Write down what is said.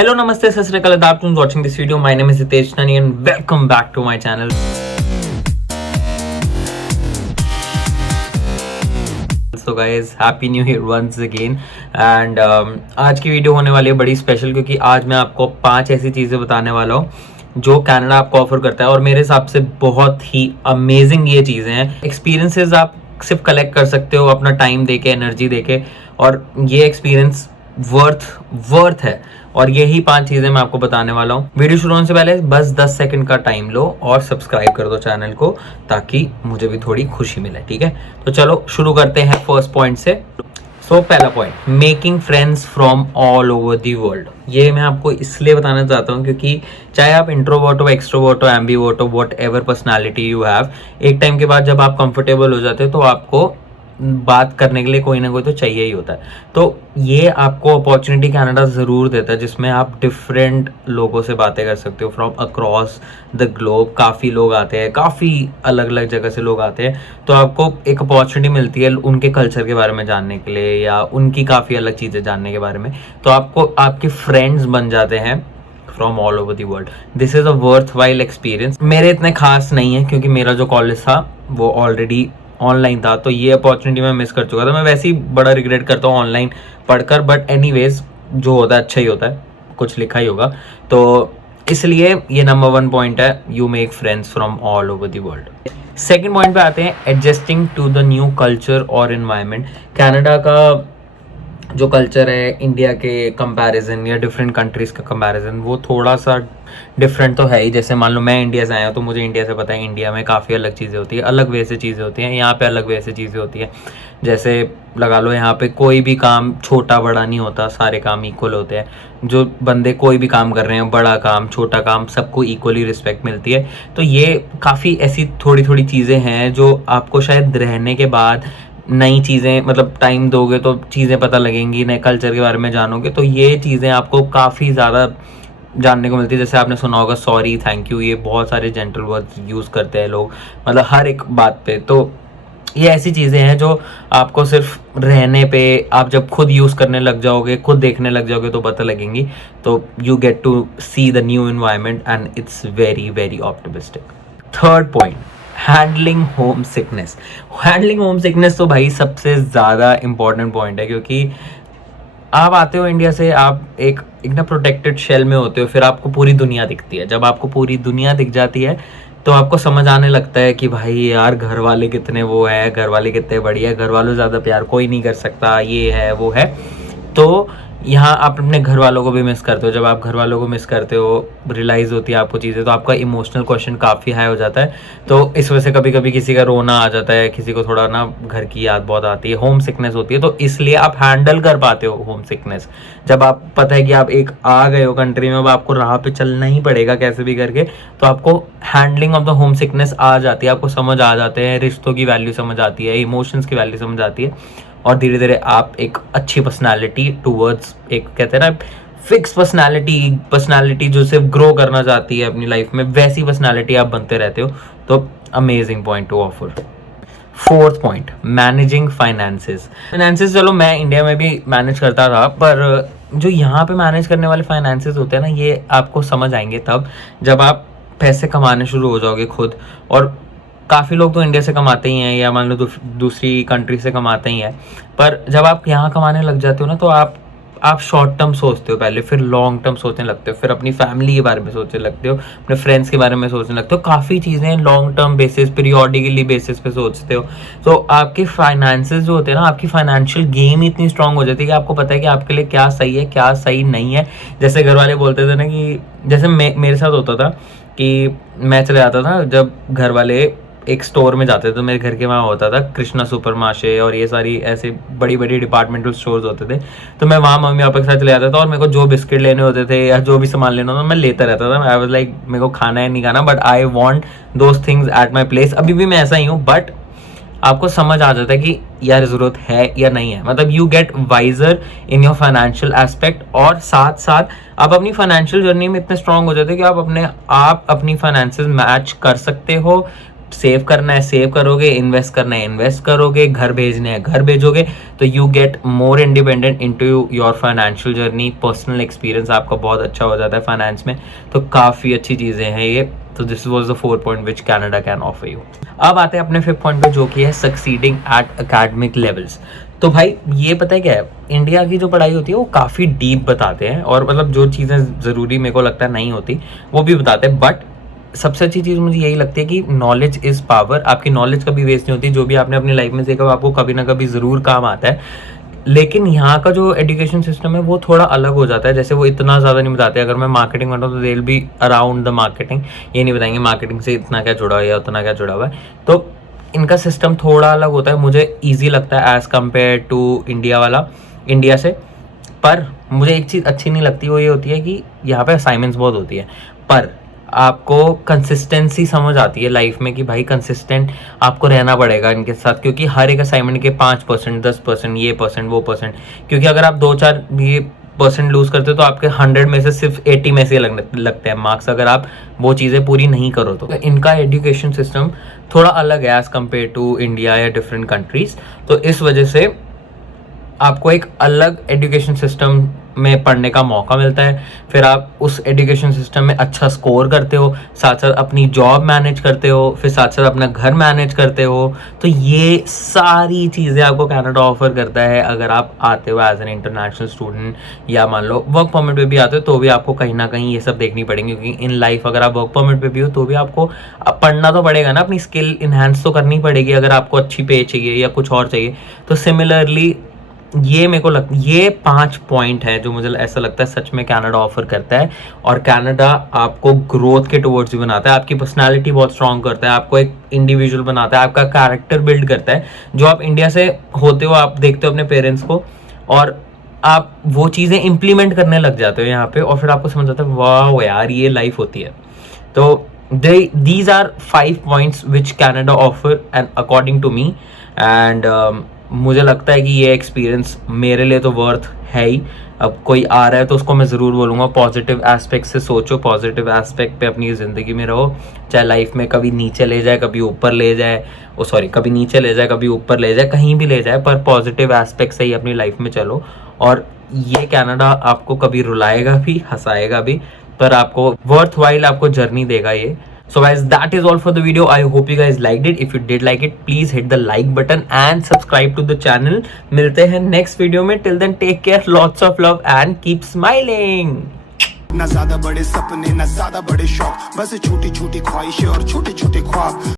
Hello, Namaste, Sat Sri Akal, afternoon watching this video. My name is Hitesh Nani and welcome back to my channel. So guys, happy new year once again and आज की video होने वाली है बड़ी special क्योंकि आज मैं आपको 5 ऐसी चीज़ें बताने वाला हूँ जो कनाडा आपको ऑफर करता है और मेरे हिसाब से बहुत ही अमेजिंग ये चीज़ें हैं। एक्सपीरियंसेस आप सिर्फ कलेक्ट कर सकते हो अपना टाइम देके, एनर्जी देके, और ये एक्सपीरियंस वर्थ है। और यही 5 चीजें मैं आपको बताने वाला हूँ। वीडियो शुरू होने से पहले बस 10 सेकंड का टाइम लो और सब्सक्राइब कर दो चैनल को ताकि मुझे भी थोड़ी खुशी मिले, ठीक है। तो चलो शुरू करते हैं फर्स्ट पॉइंट से। पहला point, making friends from all over the world. ये मैं आपको इसलिए बताना चाहता हूँ क्योंकि चाहे आप इंट्रोवर्ट हो, एक्सट्रोवर्ट हो, एम्बीवर्ट हो, what ever personality you have, एक टाइम के बाद जब आप कंफर्टेबल हो जाते हो तो आपको बात करने के लिए कोई ना कोई तो चाहिए ही होता है। तो ये आपको अपॉर्चुनिटी कनाडा ज़रूर देता है जिसमें आप डिफरेंट लोगों से बातें कर सकते हो फ्रॉम अक्रॉस द ग्लोब। काफ़ी लोग आते हैं, काफ़ी अलग अलग जगह से लोग आते हैं, तो आपको एक अपॉर्चुनिटी मिलती है उनके कल्चर के बारे में जानने के लिए या उनकी काफ़ी अलग चीज़ें जानने के बारे में। तो आपको आपके फ्रेंड्स बन जाते हैं from all over the world. This is a worth while experience. मेरे इतने खास नहीं है क्योंकि मेरा जो कॉलेज था वो ऑलरेडी ऑनलाइन था, तो ये अपॉर्चुनिटी मैं मिस कर चुका था। मैं वैसे ही बड़ा रिग्रेट करता हूँ ऑनलाइन पढ़कर, बट एनीवेज जो होता है अच्छा ही होता है, कुछ लिखा ही होगा। तो इसलिए ये नंबर 1 पॉइंट है, you make friends from all over the world. Second point पे आते हैं, adjusting to the new culture और एनवायरनमेंट। कनाडा का जो कल्चर है इंडिया के कंपैरिजन या डिफरेंट कंट्रीज़ का कंपैरिजन वो थोड़ा सा डिफरेंट तो है ही। जैसे मान लो मैं इंडिया से आया हूँ तो मुझे इंडिया से पता है इंडिया में काफ़ी अलग चीज़ें होती है, अलग वे से चीज़ें होती हैं। यहाँ पे अलग वे से चीज़ें होती हैं। जैसे लगा लो यहाँ पे कोई भी काम छोटा बड़ा नहीं होता, सारे काम इक्वल होते हैं। जो बंदे कोई भी काम कर रहे हैं, बड़ा काम छोटा काम, सबको इक्वली रिस्पेक्ट मिलती है। तो ये काफ़ी ऐसी थोड़ी थोड़ी चीज़ें हैं जो आपको शायद रहने के बाद नई चीज़ें, मतलब टाइम दोगे तो चीज़ें पता लगेंगी, नए कल्चर के बारे में जानोगे तो ये चीज़ें आपको काफ़ी ज़्यादा जानने को मिलती है। जैसे आपने सुना होगा सॉरी, थैंक यू, ये बहुत सारे जेंटल वर्ड्स यूज़ करते हैं लोग, मतलब हर एक बात पे। तो ये ऐसी चीज़ें हैं जो आपको सिर्फ रहने पे, आप जब खुद यूज़ करने लग जाओगे, खुद देखने लग जाओगे तो पता लगेंगी। तो you get to see the new environment and it's very very optimistic. Third point, handling homesickness. Handling homesickness तो भाई सबसे ज़्यादा इंपॉर्टेंट पॉइंट है क्योंकि आप आते हो इंडिया से, आप एक ना प्रोटेक्टेड शेल में होते हो, फिर आपको पूरी दुनिया दिखती है। जब आपको पूरी दुनिया दिख जाती है तो आपको समझ आने लगता है कि भाई यार घर वाले कितने वो है, घर वाले कितने बढ़िया, घर वालों ज़्यादा प्यार कोई नहीं कर सकता, ये है वो है। तो यहाँ आप अपने घर वालों को भी मिस करते हो। जब आप घर वालों को मिस करते हो, रियलाइज़ होती है आपको चीज़ें, तो आपका इमोशनल क्वेश्चन काफ़ी हाई हो जाता है। तो इस वजह से कभी कभी किसी का रोना आ जाता है, किसी को थोड़ा ना घर की याद बहुत आती है, होम सिकनेस होती है। तो इसलिए आप हैंडल कर पाते हो होम सिकनेस। जब आप पता है कि आप एक आ गए हो कंट्री में, अब आपको राह पे चलना ही पड़ेगा कैसे भी करके, तो आपको handling of the homesickness आ जाती है। आपको समझ आ जाते हैं, रिश्तों की वैल्यू समझ आती है, इमोशंस की वैल्यू समझ आती है, और धीरे धीरे आप एक अच्छी पर्सनालिटी टूवर्ड्स, एक कहते हैं ना फिक्स पर्सनालिटी जो सिर्फ ग्रो करना चाहती है अपनी लाइफ में, वैसी पर्सनालिटी आप बनते रहते हो। तो amazing point two offer. Fourth point, managing finances. चलो मैं इंडिया में भी मैनेज करता था, पर जो यहाँ पे मैनेज करने वाले फाइनेंसेस होते हैं ना, ये आपको समझ आएंगे तब जब आप पैसे कमाने शुरू हो जाओगे खुद। और काफ़ी लोग तो इंडिया से कमाते ही हैं या मान लो दूसरी कंट्री से कमाते ही हैं, पर जब आप यहाँ कमाने लग जाते हो ना तो आप शॉर्ट टर्म सोचते हो पहले, फिर लॉन्ग टर्म सोचने लगते हो, फिर अपनी फैमिली के बारे में सोचने लगते हो, अपने फ्रेंड्स के बारे में सोचने लगते हो। काफ़ी चीज़ें long term basis, periodically basis पे सोचते हो। तो आपके फाइनेंसेस जो होते हैं ना, आपकी फाइनेंशियल गेम इतनी स्ट्रांग हो जाती है कि आपको पता है कि आपके लिए क्या सही है क्या सही नहीं है। जैसे घर वाले बोलते थे ना कि जैसे मेरे साथ होता था कि मैं चले जाता था, जब घर वाले एक स्टोर में जाते थे तो मेरे घर के वहाँ होता था कृष्णा सुपर मार्शे और ये सारी ऐसे बड़ी बड़ी डिपार्टमेंटल स्टोर्स होते थे। तो मैं वहाँ मम्मी पापा के साथ चले जाता था और मेरे को जो बिस्किट लेने होते थे या जो भी सामान लेना होता था मैं लेता रहता था। आई वाज लाइक मेरे को खाना है नहीं खाना, but I want those things at my place. अभी भी मैं ऐसा ही हूँ, बट आपको समझ आ जाता है कि यार ज़रूरत है या नहीं है। मतलब you get wiser in your financial aspect, और साथ साथ आप अपनी फाइनेंशियल जर्नी में इतने स्ट्रांग हो जाते हो कि आप अपनी फाइनेंसेस मैच कर सकते हो सेव करना है सेव करोगे, इन्वेस्ट करना है इन्वेस्ट करोगे, घर भेजने हैं घर भेजोगे, तो you get more independent into your financial journey. Personal experience आपका बहुत अच्छा हो जाता है फाइनेंस में, तो काफ़ी अच्छी चीज़ें हैं ये। तो this was the 4 point which Canada can offer you. अब आते हैं अपने 5th पॉइंट पे, जो कि है सक्सीडिंग एट एकेडमिक लेवल्स। तो भाई ये पता है क्या है, इंडिया की जो पढ़ाई होती है वो काफ़ी डीप बताते हैं, और मतलब जो चीज़ें ज़रूरी मेरे को लगता है नहीं होती वो भी बताते हैं, बट सबसे अच्छी चीज़ मुझे यही लगती है कि नॉलेज इज़ पावर। आपकी नॉलेज कभी वेस्ट नहीं होती, जो भी आपने अपनी लाइफ में सीखा वो आपको कभी ना कभी ज़रूर काम आता है। लेकिन यहाँ का जो एजुकेशन सिस्टम है वो थोड़ा अलग हो जाता है, जैसे वो इतना ज़्यादा नहीं बताते। अगर मैं मार्केटिंग करता हूँ तो they will be around the marketing, ये नहीं बताएंगे मार्केटिंग से इतना क्या जुड़ा हुआ है या उतना क्या जुड़ा हुआ है। तो इनका सिस्टम थोड़ा अलग होता है, मुझे ईजी लगता है एज़ कम्पेयर टू इंडिया से। पर मुझे एक चीज़ अच्छी नहीं लगती, वो ये होती है कि यहाँ पे असाइनमेंट्स बहुत होती है, पर आपको कंसिस्टेंसी समझ आती है लाइफ में कि भाई कंसिस्टेंट आपको रहना पड़ेगा इनके साथ, क्योंकि हर एक असाइनमेंट के 5%, 10%, ये परसेंट वो परसेंट, क्योंकि अगर आप 2-4 ये परसेंट लूज करते हो तो आपके 100 में से सिर्फ 80 में से लगते हैं मार्क्स, अगर आप वो चीज़ें पूरी नहीं करो तो। इनका एजुकेशन सिस्टम थोड़ा अलग है एज़ कम्पेयर टू इंडिया या डिफरेंट कंट्रीज, तो इस वजह से आपको एक अलग एजुकेशन सिस्टम में पढ़ने का मौका मिलता है। फिर आप उस एजुकेशन सिस्टम में अच्छा स्कोर करते हो, साथ साथ अपनी जॉब मैनेज करते हो, फिर साथ साथ अपना घर मैनेज करते हो। तो ये सारी चीज़ें आपको कनाडा ऑफर करता है अगर आप आते हो एज एन इंटरनेशनल स्टूडेंट, या मान लो वर्क परमिट पे भी आते हो तो भी आपको कहीं ना कहीं ये सब देखनी पड़ेगी, क्योंकि इन लाइफ अगर आप वर्क परमिट पे भी हो तो भी आपको पढ़ना तो पड़ेगा ना, अपनी स्किल इन्हांस तो करनी पड़ेगी अगर आपको अच्छी पे चाहिए या कुछ और चाहिए। तो सिमिलरली ये मेरे को ये 5 पॉइंट है जो मुझे ऐसा लगता है सच में कनाडा ऑफर करता है। और कनाडा आपको ग्रोथ के टुवर्ड्स भी बनाता है, आपकी पर्सनालिटी बहुत स्ट्रांग करता है, आपको एक इंडिविजुअल बनाता है, आपका कैरेक्टर बिल्ड करता है। जो आप इंडिया से होते हो, आप देखते हो अपने पेरेंट्स को और आप वो चीज़ें इम्प्लीमेंट करने लग जाते हो यहाँ पे, और फिर आपको समझ आता है वाह यार ये लाइफ होती है। तो these are 5 points which Canada offer and according to me, and मुझे लगता है कि ये एक्सपीरियंस मेरे लिए तो वर्थ है ही। अब कोई आ रहा है तो उसको मैं ज़रूर बोलूँगा पॉजिटिव एस्पेक्ट से सोचो, पॉजिटिव एस्पेक्ट पे अपनी ज़िंदगी में रहो, चाहे लाइफ में कभी नीचे ले जाए कभी ऊपर ले जाए, कभी नीचे ले जाए कभी ऊपर ले जाए, कहीं भी ले जाए, पर पॉजिटिव एस्पेक्ट से ही अपनी लाइफ में चलो। और ये कनाडा आपको कभी रुलाएगा भी हंसाएगा भी, पर आपको वर्थ वाइल आपको जर्नी देगा ये। So guys, that is all for the video. I hope you guys liked it. If you did like it, please hit the like button and subscribe to the channel. मिलते हैं next video में. Till then, take care, lots of love and keep smiling. ना ज्यादा बड़े सपने ना ज्यादा बड़े शौक, बस छोटी छोटी ख्वाहिशें और छोटे छोटे ख्वाब।